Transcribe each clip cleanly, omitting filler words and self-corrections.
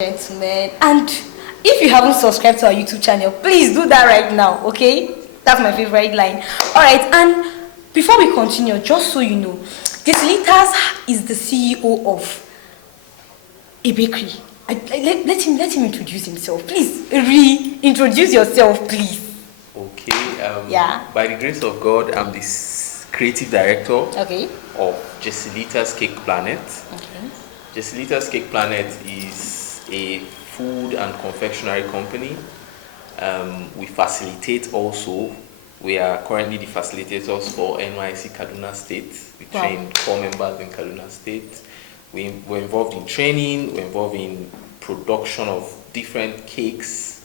Gentlemen, and if you haven't subscribed to our YouTube channel, please do that right now, okay? That's my favorite line. All right, and before we continue, just so you know, Jesselitas is the CEO of a bakery. Let him introduce himself, please. Reintroduce yourself, please. Okay. Yeah. By the grace of God, I'm the creative director of Jesselitas Cake Planet. Okay. Jesselitas Cake Planet is a food and confectionery company. We facilitate also. We are currently the facilitators for NYC Kaduna State. We train 4 members in Kaduna State. We're involved in training, we're involved in production of different cakes,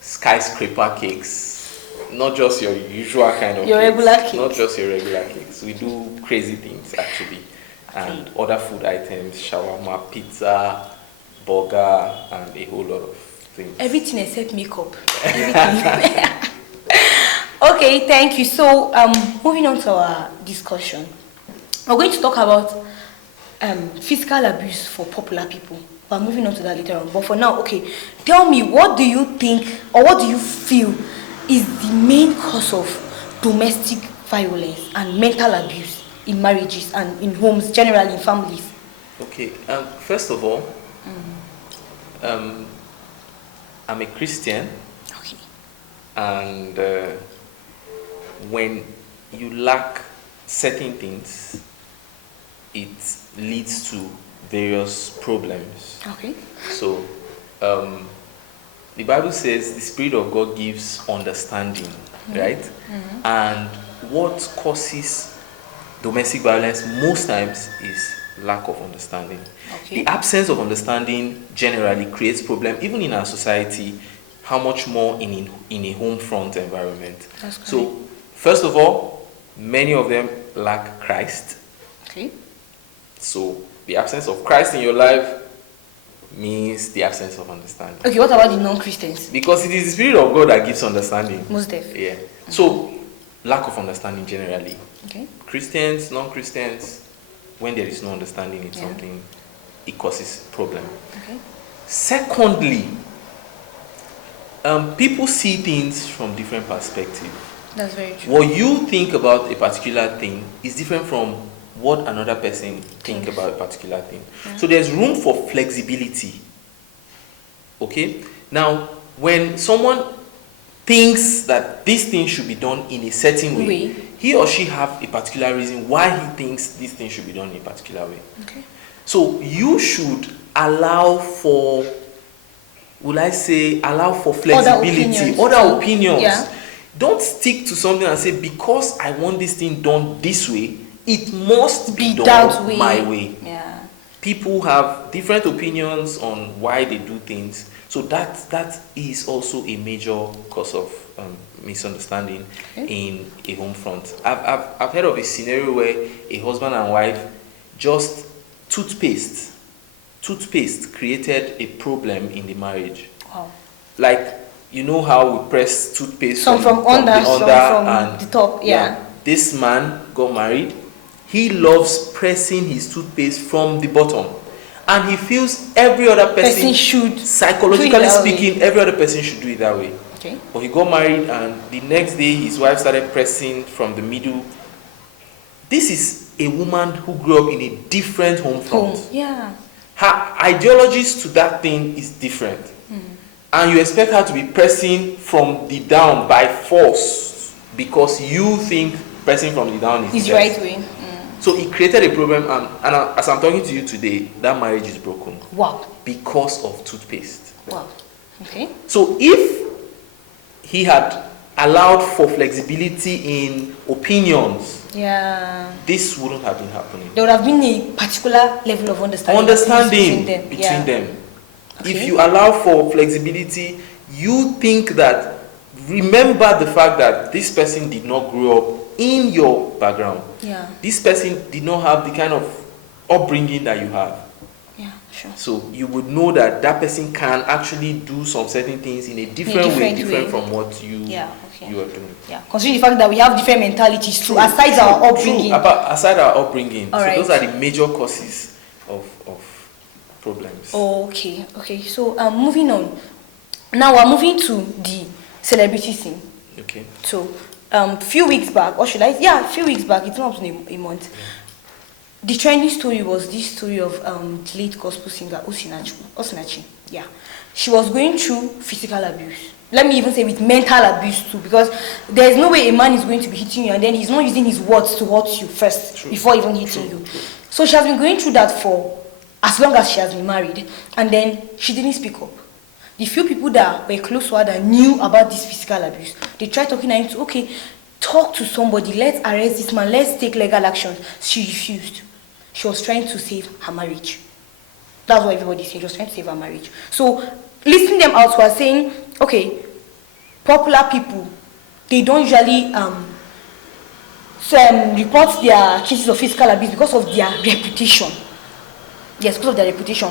skyscraper cakes, not just your usual kind of regular cakes. Not just your regular cakes. We do crazy things actually. And other food items, shawarma, pizza, burger, and a whole lot of things. Everything except makeup. Everything. Okay, thank you. So, moving on to our discussion, we're going to talk about physical abuse for popular people. We're moving on to that later on. But for now, okay, tell me, what do you think or what do you feel is the main cause of domestic violence and mental abuse in marriages and in homes, generally in families? Okay, first of all, I'm a Christian. Okay. And when you lack certain things, it leads to various problems. Okay. So, the Bible says the Spirit of God gives understanding, right? Mm-hmm. And what causes domestic violence most times is lack of understanding. Okay. The absence of understanding generally creates problem, even in our society, how much more in a home front environment. That's correct. So, first of all, many of them lack Christ. Okay. So, the absence of Christ in your life means the absence of understanding. Okay, what about the non-Christians? Because it is the Spirit of God that gives understanding. Most definitely. Yeah. So, lack of understanding generally. Okay. Christians, non-Christians, when there is no understanding in something, it causes problem. Okay. Secondly, people see things from different perspectives. That's very true. What you think about a particular thing is different from what another person thinks about a particular thing. Yeah. So there's room for flexibility. Okay? Now, when someone thinks that this thing should be done in a certain way, he or she have a particular reason why he thinks this thing should be done in a particular way. Okay. So you should allow for, flexibility, other opinions. Yeah. Don't stick to something and say, because I want this thing done this way, it must be done my way. Yeah. People have different opinions on why they do things. So that is also a major cause of misunderstanding in a home front. I've heard of a scenario where a husband and wife, just toothpaste created a problem in the marriage. Wow. Like, you know how we press toothpaste from under, and the top. Yeah. This man got married. He loves pressing his toothpaste from the bottom. And he feels every other person should, psychologically speaking, every other person should do it that way. Okay. But he got married, and the next day his wife started pressing from the middle. This is a woman who grew up in a different home front. Yeah. Her ideologies to that thing is different. And you expect her to be pressing from the down by force because you think pressing from the down is the right way. So it created a problem, and as I'm talking to you today, that marriage is broken. Wow. Because of toothpaste. Wow. Okay. So if he had allowed for flexibility in opinions, this wouldn't have been happening. There would have been a particular level of understanding between them. Okay. If you allow for flexibility, you think that, remember the fact that this person did not grow up in your background. Yeah. This person did not have the kind of upbringing that you have. Yeah, sure. So you would know that that person can actually do some certain things in a different way, from what you are doing. Yeah. Considering the fact that we have different mentalities too, aside our upbringing. Aside our upbringing. All right. Those are the major causes of problems. Okay. So moving on. Now we're moving to the celebrity scene. Okay. So few weeks back, or should I? Yeah, a few weeks back. It's not been a month. Yeah. The trending story was this story of the late gospel singer Osinachi. Yeah, she was going through physical abuse. Let me even say with mental abuse too, because there is no way a man is going to be hitting you and then he's not using his words to hurt you first. True. Before even hitting you. True. So she has been going through that for as long as she has been married, and then she didn't speak up. The few people that were close to her that knew about this physical abuse, they tried talking her into, okay, talk to somebody, let's arrest this man, let's take legal action. She refused. She was trying to save her marriage. That's what everybody said. She was trying to save her marriage. So, listening them out was saying, okay, popular people, they don't usually report their cases of physical abuse because of their reputation. Yes, because of their reputation.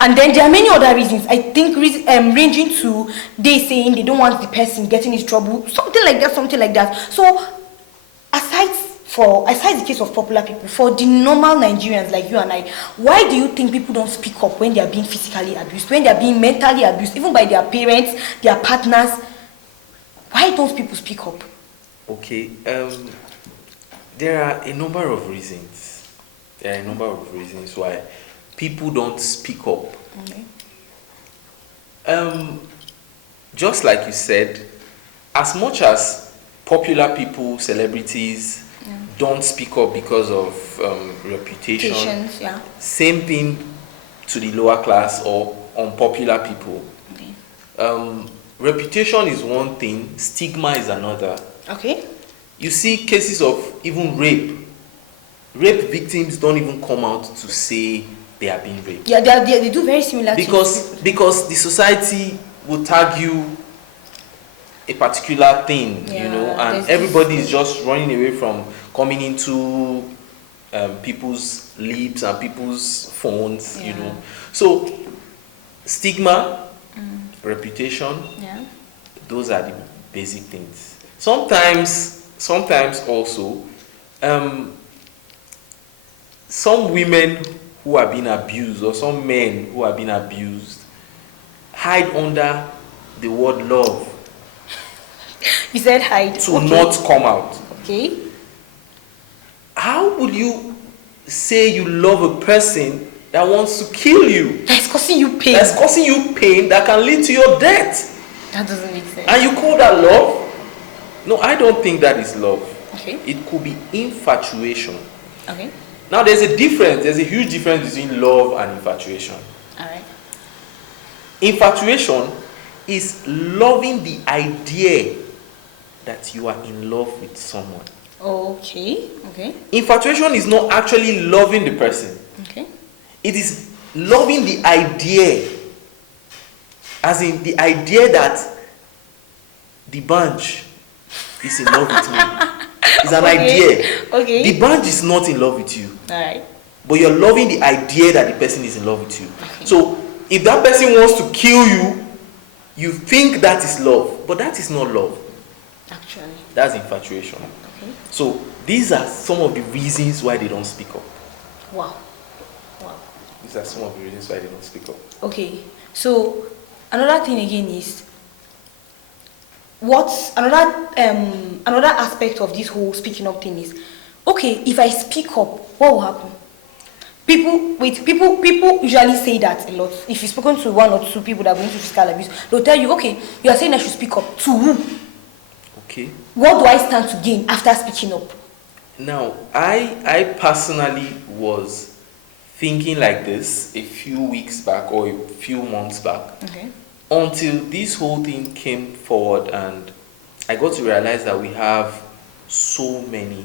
And then there are many other reasons. I think ranging to they saying they don't want the person getting into trouble, something like that. So, aside the case of popular people, for the normal Nigerians like you and I, why do you think people don't speak up when they are being physically abused, when they are being mentally abused, even by their parents, their partners? Why don't people speak up? Okay, there are a number of reasons. Why people don't speak up. Okay. Just like you said, as much as popular people, celebrities, don't speak up because of reputation. Yeah. Same thing to the lower class or unpopular people. Okay. Reputation is one thing, stigma is another. Okay. You see cases of even rape. Rape victims don't even come out to say they are being raped. Yeah, they do very similar things. Because the society will tag you a particular thing, and everybody is just running away from coming into people's lips and people's phones, So, stigma, reputation, those are the basic things. Sometimes also, some women who are being abused or some men who are being abused hide under the word love. You said hide. To not come out. Okay. How would you say you love a person that wants to kill you? That's causing you pain. That's causing you pain that can lead to your death. That doesn't make sense. And you call that love? No, I don't think that is love. Okay. It could be infatuation. Okay. Now there's a huge difference between love and infatuation. Alright. Infatuation is loving the idea that you are in love with someone. Okay. Infatuation is not actually loving the person. Okay. It is loving the idea. As in the idea that the bunch is in love with me. It's an idea. Okay. The bunch is not in love with you. Alright. But you're loving the idea that the person is in love with you. Okay. So if that person wants to kill you, you think that is love. But that is not love. Actually. That's infatuation. Okay. So these are some of the reasons why they don't speak up. Wow. These are some of the reasons why they don't speak up. Okay. So another thing again is what's another aspect of this whole speaking up thing is, okay, if I speak up, what will happen? People usually say that a lot. If you've spoken to one or two people that are going through physical abuse, they'll tell you, okay, you are saying I should speak up. To who? Okay. What do I stand to gain after speaking up? Now, I personally was thinking like this a few weeks back or a few months back. Okay. Until this whole thing came forward and I got to realize that we have so many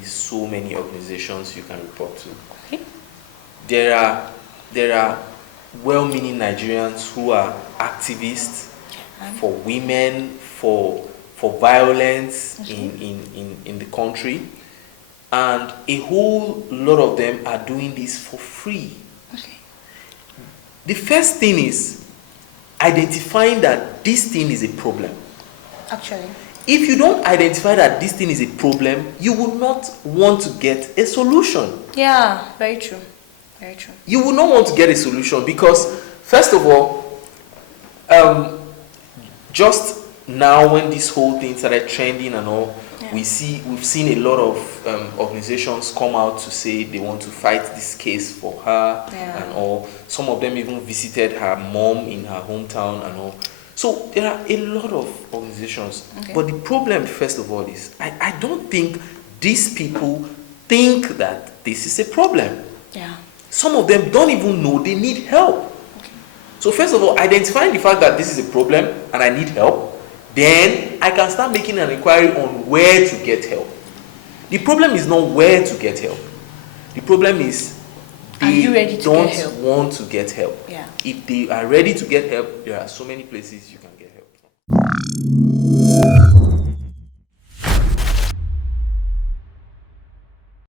organizations you can report to. Okay. There are well-meaning Nigerians who are activists for women, for violence in the country, and a whole lot of them are doing this for free. Okay. The first thing is identifying that this thing is a problem. Actually. If you don't identify that this thing is a problem, you will not want to get a solution. Yeah, very true. Very true. You will not want to get a solution because, first of all, just now when this whole thing started trending and all, we've seen a lot of organizations come out to say they want to fight this case for her and all. Some of them even visited her mom in her hometown and all. So there are a lot of organizations. But the problem, first of all, is I don't think these people think that this is a problem. Yeah. Some of them don't even know they need help. So first of all, identifying the fact that this is a problem and I need help, then I can start making an inquiry on where to get help. The problem is not where to get help. The problem is they don't want to get help. Yeah. If they are ready to get help, there are so many places you can get help from.